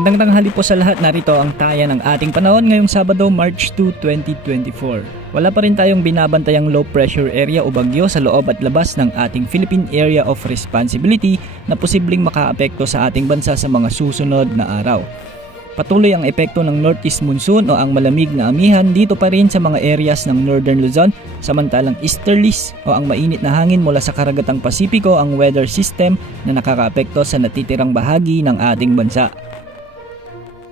Magandang tanghali po sa lahat. Narito ang taya ng ating panahon ngayong Sabado, March 2, 2024. Wala pa rin tayong binabantayang low pressure area o bagyo sa loob at labas ng ating Philippine Area of Responsibility na posibleng makaapekto sa ating bansa sa mga susunod na araw. Patuloy ang epekto ng northeast monsoon o ang malamig na amihan dito pa rin sa mga areas ng Northern Luzon, samantalang easterlies o ang mainit na hangin mula sa karagatang Pasipiko ang weather system na nakakaapekto sa natitirang bahagi ng ating bansa.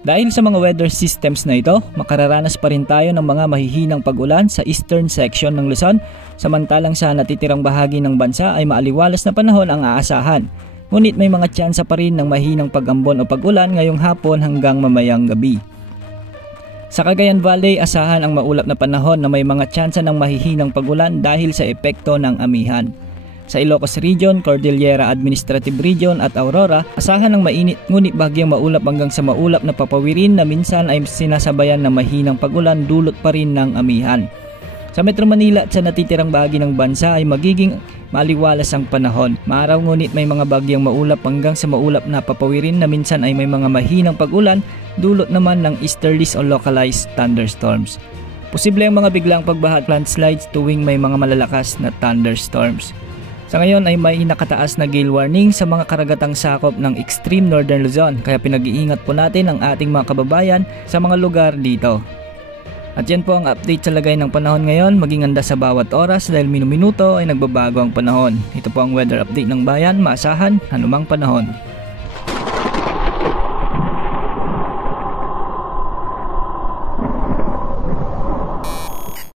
Dahil sa mga weather systems na ito, makararanas pa rin tayo ng mga mahihinang pag-ulan sa eastern section ng Luzon, samantalang sa natitirang bahagi ng bansa ay maaliwalas na panahon ang aasahan. Ngunit may mga tsansa pa rin ng mahinang pag-ambon o pag-ulan ngayong hapon hanggang mamayang gabi. Sa Cagayan Valley, asahan ang maulap na panahon na may mga tsansa ng mahihinang pag-ulan dahil sa epekto ng amihan. Sa Ilocos Region, Cordillera Administrative Region at Aurora, asahan ng mainit ngunit bagyang maulap hanggang sa maulap na papawirin na minsan ay sinasabayan ng mahinang pag-ulan dulot pa rin ng amihan. Sa Metro Manila at sa natitirang bahagi ng bansa ay magiging maliwalas ang panahon. Maaraw ngunit may mga bagyang maulap hanggang sa maulap na papawirin na minsan ay may mga mahinang pag-ulan dulot naman ng easterlies o localized thunderstorms. Posible ang mga biglang pagbaha at landslides tuwing may mga malalakas na thunderstorms. Sa ngayon ay may nakataas na gale warning sa mga karagatang sakop ng extreme northern Luzon kaya pinag-iingat po natin ang ating mga kababayan sa mga lugar dito. At yan po ang update sa lagay ng panahon ngayon, maging handa sa bawat oras dahil minuminuto ay nagbabago ang panahon. Ito po ang weather update ng bayan, maasahan anumang panahon.